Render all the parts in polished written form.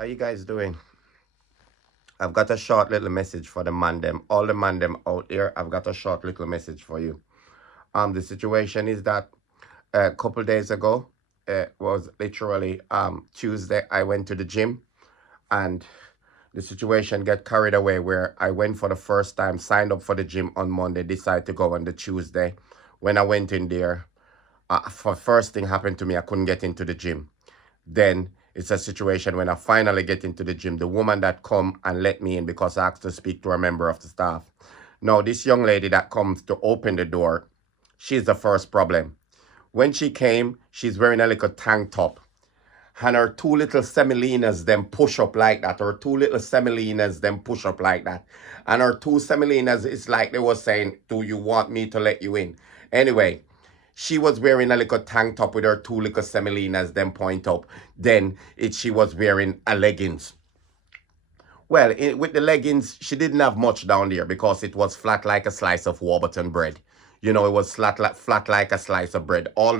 How you guys doing? I've got a short little message for the man them, all the man them out there. I've got a short little message for you. The situation is that a couple days ago, it was literally Tuesday. I went to the gym, and the situation get carried away where I went for the first time, signed up for the gym on Monday, decided to go on the Tuesday. When I went in there, for first thing happened to me, I couldn't get into the gym. Then it's a situation when I finally get into the gym. The woman that come and let me in because I asked to speak to a member of the staff. Now, this young lady that comes to open the door, she's the first problem. When she came, she's wearing a little tank top. And her two little semolinas them push up like that. Her two little semolinas them push up like that. And her two semolinas, it's like they were saying, do you want me to let you in? Anyway, she was wearing a little tank top with her two little semolinas them point up. Then she was wearing a leggings. Well, with the leggings, she didn't have much down there because it was flat like a slice of Warburton bread. You know, it was flat like a slice of bread. All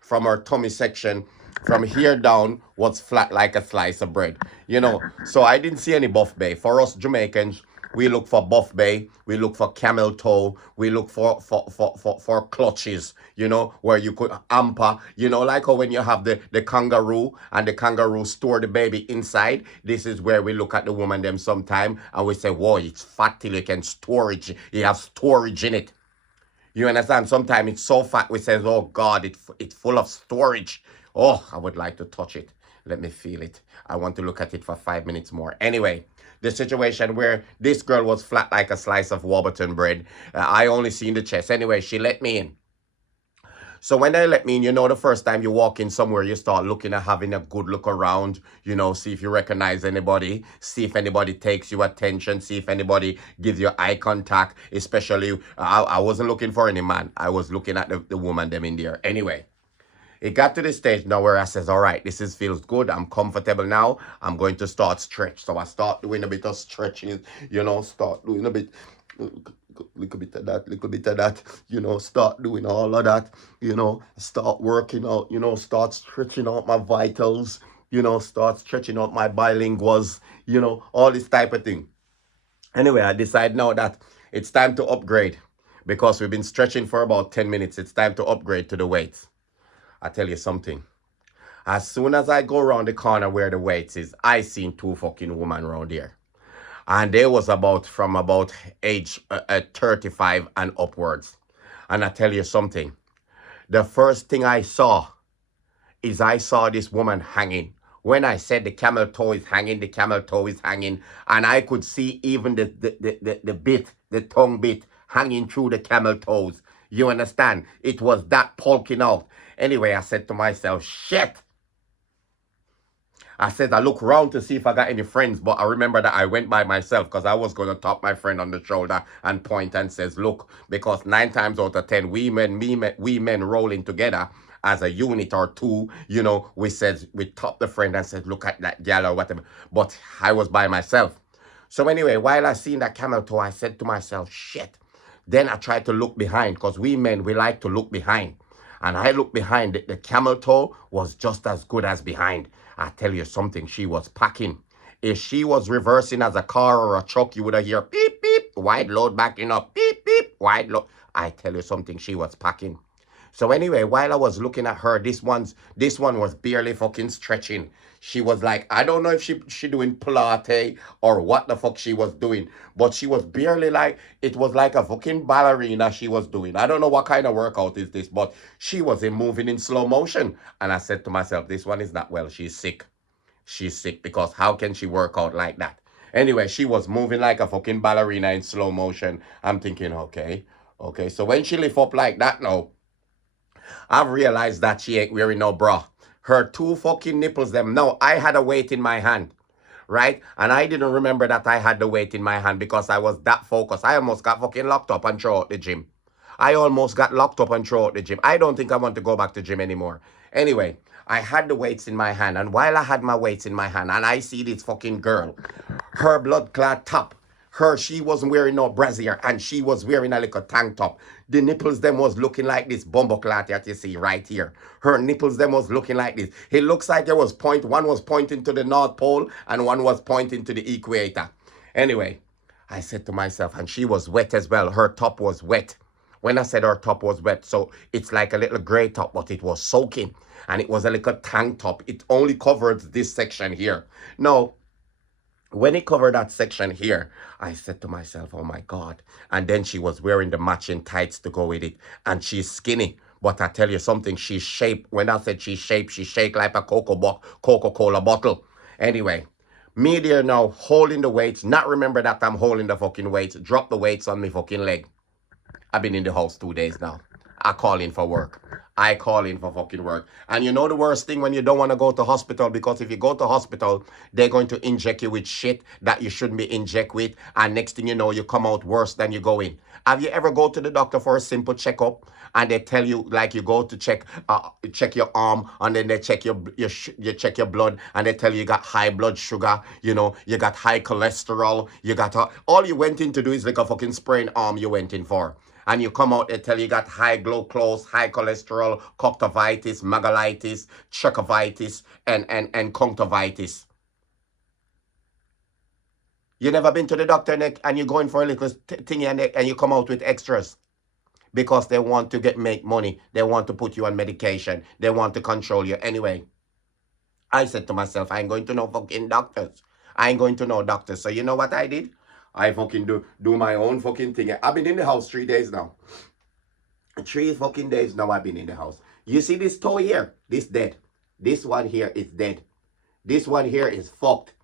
from her tummy section, from here down, was flat like a slice of bread. You know, so I didn't see any buff bay. For us Jamaicans, we look for buff bay, we look for camel toe, we look for clutches, you know, where you could amper, you know, like how when you have the kangaroo and the kangaroo store the baby inside. This is where we look at the woman them sometime and we say, whoa, it's fat till you can storage, you have storage in it. You understand? Sometimes it's so fat we say, oh God, it's full of storage. Oh, I would like to touch it. Let me feel it. I want to look at it for 5 minutes more. Anyway, the situation where this girl was flat like a slice of Warburton bread. I only seen the chest. Anyway, she let me in. So when they let me in, you know, the first time you walk in somewhere, you start looking at having a good look around, you know, see if you recognize anybody, see if anybody takes your attention, see if anybody gives you eye contact, especially, I wasn't looking for any man. I was looking at the woman them in there. Anyway, it got to the stage now where I says, all right, feels good. I'm comfortable now. I'm going to start stretch. So I start doing a bit of stretching, you know, start doing a bit, little bit of that, little bit of that, you know, start doing all of that, you know, start working out, you know, start stretching out my vitals, you know, start stretching out my bilinguals, you know, all this type of thing. Anyway, I decide now that it's time to upgrade because we've been stretching for about 10 minutes. It's time to upgrade to the weights. I tell you something. As soon as I go around the corner where the weights is, I seen two fucking women around here. And they was from about age 35 and upwards. And I tell you something. The first thing I saw is I saw this woman hanging. When I said the camel toe is hanging, the camel toe is hanging. And I could see even the tongue bit hanging through the camel toes. You understand? It was that poking out. Anyway, I said to myself, shit. I said, I look around to see if I got any friends, but I remember that I went by myself because I was going to tap my friend on the shoulder and point and says, look, because 9 times out of 10, we men rolling together as a unit or two, you know, we tap the friend and said, look at that gal or whatever. But I was by myself. So anyway, while I seen that camel toe, I said to myself, shit. Then I tried to look behind because we men, we like to look behind. And I looked behind. The camel toe was just as good as behind. I tell you something, she was packing. If she was reversing as a car or a truck, you would have heard beep, beep, wide load backing up, beep, beep, wide load. I tell you something, she was packing. So anyway, while I was looking at her, this one was barely fucking stretching. She was like, I don't know if she doing Pilates or what the fuck she was doing, but she was barely like, it was like a fucking ballerina she was doing. I don't know what kind of workout is this, but she was moving in slow motion. And I said to myself, this one is not well. She's sick. She's sick because how can she work out like that? Anyway, she was moving like a fucking ballerina in slow motion. I'm thinking, okay. So when she lift up like that now, I've realized that she ain't wearing no bra. Her two fucking nipples, them. No, I had a weight in my hand, right? And I didn't remember that I had the weight in my hand because I was that focused. I almost got fucking locked up and throw out the gym. I almost got locked up and throw out the gym. I don't think I want to go back to gym anymore. Anyway, I had the weights in my hand. And while I had my weights in my hand and I see this fucking girl, her blood clot top She wasn't wearing no brassiere and she was wearing a little tank top. The nipples them was looking like this bumbleclat that you see right here. Her nipples them was looking like this. It looks like it was one was pointing to the North Pole and one was pointing to the equator. Anyway, I said to myself, and she was wet as well. Her top was wet. When I said her top was wet, so it's like a little gray top, but it was soaking. And it was a little tank top. It only covered this section here. Now, when it covered that section here, I said to myself, oh my God. And then she was wearing the matching tights to go with it. And she's skinny. But I tell you something, she's shaped. When I said she's shaped, she shaped like a Coca-Cola bottle. Anyway, me there now, holding the weights. Not remember that I'm holding the fucking weights. Drop the weights on me fucking leg. I've been in the house 2 days now. I call in for work. I call in for fucking work. And you know the worst thing when you don't want to go to hospital, because if you go to hospital, they're going to inject you with shit that you shouldn't be injected with. And next thing you know, you come out worse than you go in. Have you ever go to the doctor for a simple checkup and they tell you, like, you go to check your arm and then they check you check your blood and they tell you got high blood sugar, you know, you got high cholesterol, you got all you went in to do is like a fucking sprained arm you went in for. And you come out, they tell you got high glucose, high cholesterol, conjunctivitis, megalitis, chocovitis, and conjunctivitis. You never been to the doctor and you're going for a little thing and you come out with extras. Because they want to make money. They want to put you on medication. They want to control you. Anyway, I said to myself, I ain't going to no fucking doctors. I ain't going to no doctors. So you know what I did? I fucking do my own fucking thing. I've been in the house 3 days now. 3 fucking days now I've been in the house. You see this toe here? This dead. This one here is dead. This one here is fucked.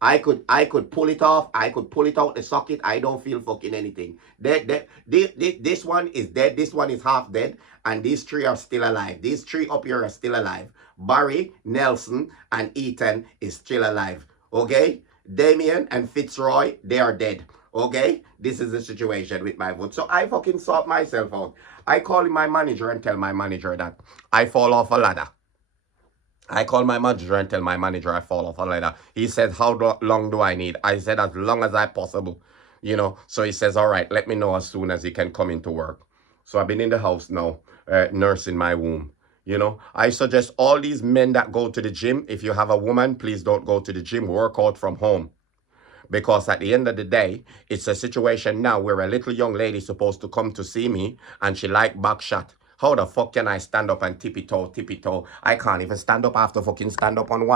I could pull it off. I could pull it out the socket. I don't feel fucking anything. This one is dead. This one is half dead. And these 3 are still alive. These 3 up here are still alive. Barry, Nelson, and Ethan is still alive. Okay? Damien and Fitzroy, they are dead. Okay? This is the situation with my foot. So I fucking sort myself out. I call my manager and tell my manager that I fall off a ladder. I call my manager and tell my manager I fall off a ladder. He said, how long do I need? I said, as long as I possible. You know, so he says, all right, let me know as soon as he can come into work. So I've been in the house now, nursing my womb. You know, I suggest all these men that go to the gym, if you have a woman, please don't go to the gym, work out from home. Because at the end of the day, it's a situation now where a little young lady is supposed to come to see me and she like back shot. How the fuck can I stand up and tippy-toe? I can't even stand up after fucking stand up on one